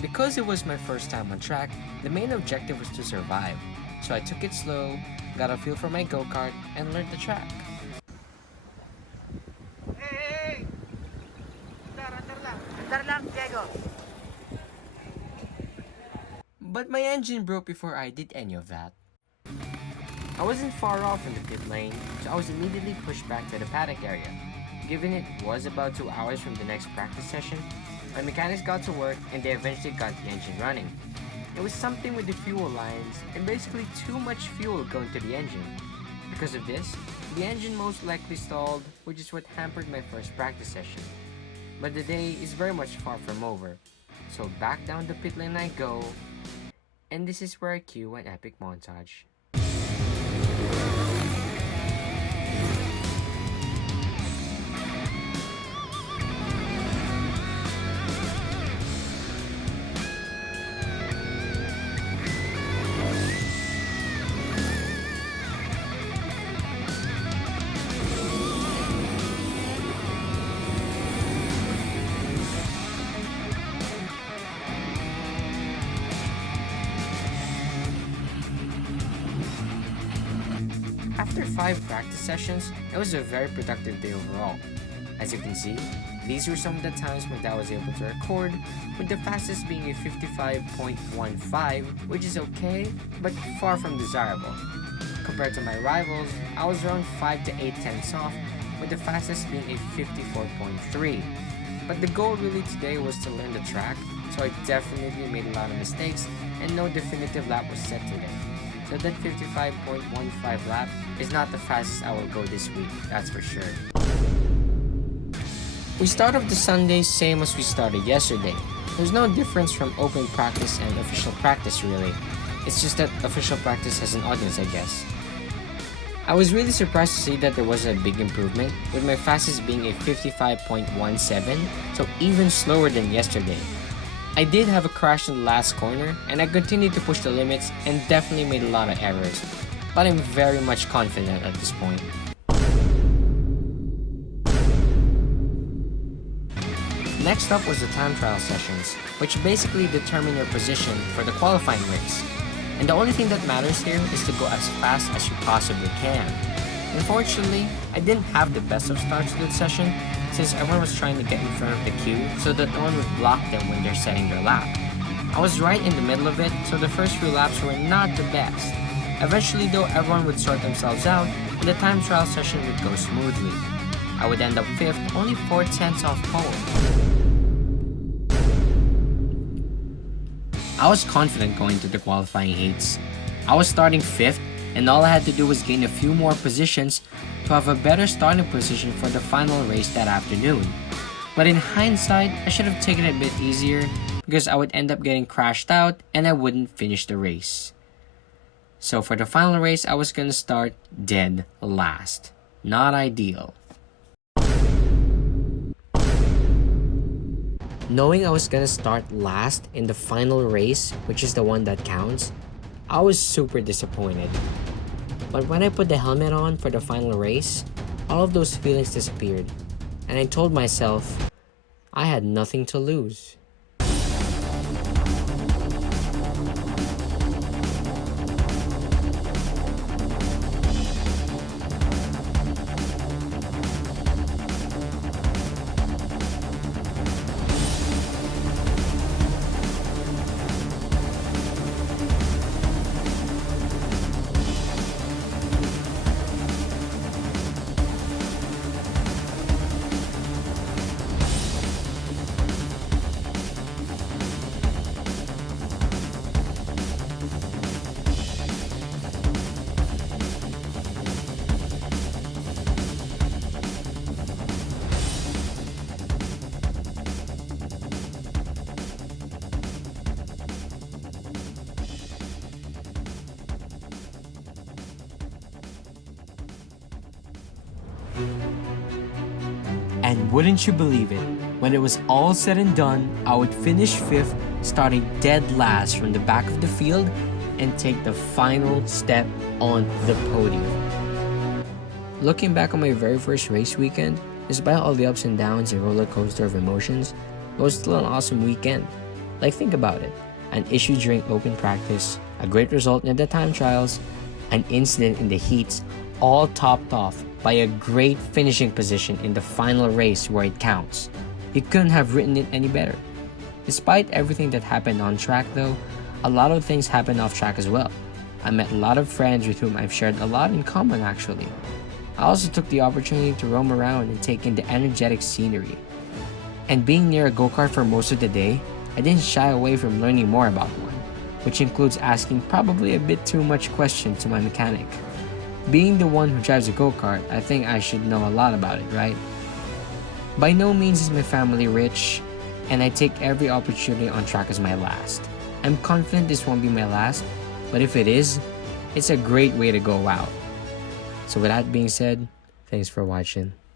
Because it was my first time on track, the main objective was to survive. So I took it slow, got a feel for my go-kart, and learned the track. Hey! Andar lang, Diego. But my engine broke before I did any of that. I wasn't far off in the pit lane, so I was immediately pushed back to the paddock area. Given it was about 2 hours from the next practice session, my mechanics got to work and they eventually got the engine running. It was something with the fuel lines and basically too much fuel going to the engine. Because of this, the engine most likely stalled, which is what hampered my first practice session. But the day is very much far from over. So back down the pit lane I go, and this is where I cue an epic montage. After 5 practice sessions, it was a very productive day overall. As you can see, these were some of the times when I was able to record, with the fastest being a 55.15, which is okay, but far from desirable. Compared to my rivals, I was around 5 to 8 tenths off, with the fastest being a 54.3. But the goal really today was to learn the track, so I definitely made a lot of mistakes, and no definitive lap was set today. So that 55.15 lap is not the fastest I will go this week, that's for sure. We start off the Sunday same as we started yesterday. There's no difference from open practice and official practice really. It's just that official practice has an audience, I guess. I was really surprised to see that there was a big improvement, with my fastest being a 55.17, so even slower than yesterday. I did have a crash in the last corner, and I continued to push the limits and definitely made a lot of errors, but I'm very much confident at this point. Next up was the time trial sessions, which basically determine your position for the qualifying race. And the only thing that matters here is to go as fast as you possibly can. Unfortunately, I didn't have the best of starts to the session, since everyone was trying to get in front of the queue so that no one would block them when they're setting their lap. I was right in the middle of it, so the first few laps were not the best. Eventually though, everyone would sort themselves out and the time trial session would go smoothly. I would end up 5th, only 4 tenths off pole. I was confident going to the qualifying heats. I was starting 5th, and all I had to do was gain a few more positions to have a better starting position for the final race that afternoon. But in hindsight, I should have taken it a bit easier because I would end up getting crashed out and I wouldn't finish the race. So for the final race, I was gonna start dead last. Not ideal. Knowing I was gonna start last in the final race, which is the one that counts, I was super disappointed. But when I put the helmet on for the final race, all of those feelings disappeared, and I told myself I had nothing to lose. And wouldn't you believe it, when it was all said and done, I would finish 5th, starting dead last from the back of the field, and take the final step on the podium. Looking back on my very first race weekend, despite all the ups and downs and roller coaster of emotions, it was still an awesome weekend. Like, think about it. An issue during open practice, a great result in the time trials, an incident in the heats, all topped off by a great finishing position in the final race where it counts. You couldn't have written it any better. Despite everything that happened on track though, a lot of things happened off track as well. I met a lot of friends with whom I've shared a lot in common actually. I also took the opportunity to roam around and take in the energetic scenery. And being near a go-kart for most of the day, I didn't shy away from learning more about one, which includes asking probably a bit too much questions to my mechanic. Being the one who drives a go-kart, I think I should know a lot about it, right? By no means is my family rich, and I take every opportunity on track as my last. I'm confident this won't be my last, but if it is, it's a great way to go out. So with that being said, thanks for watching.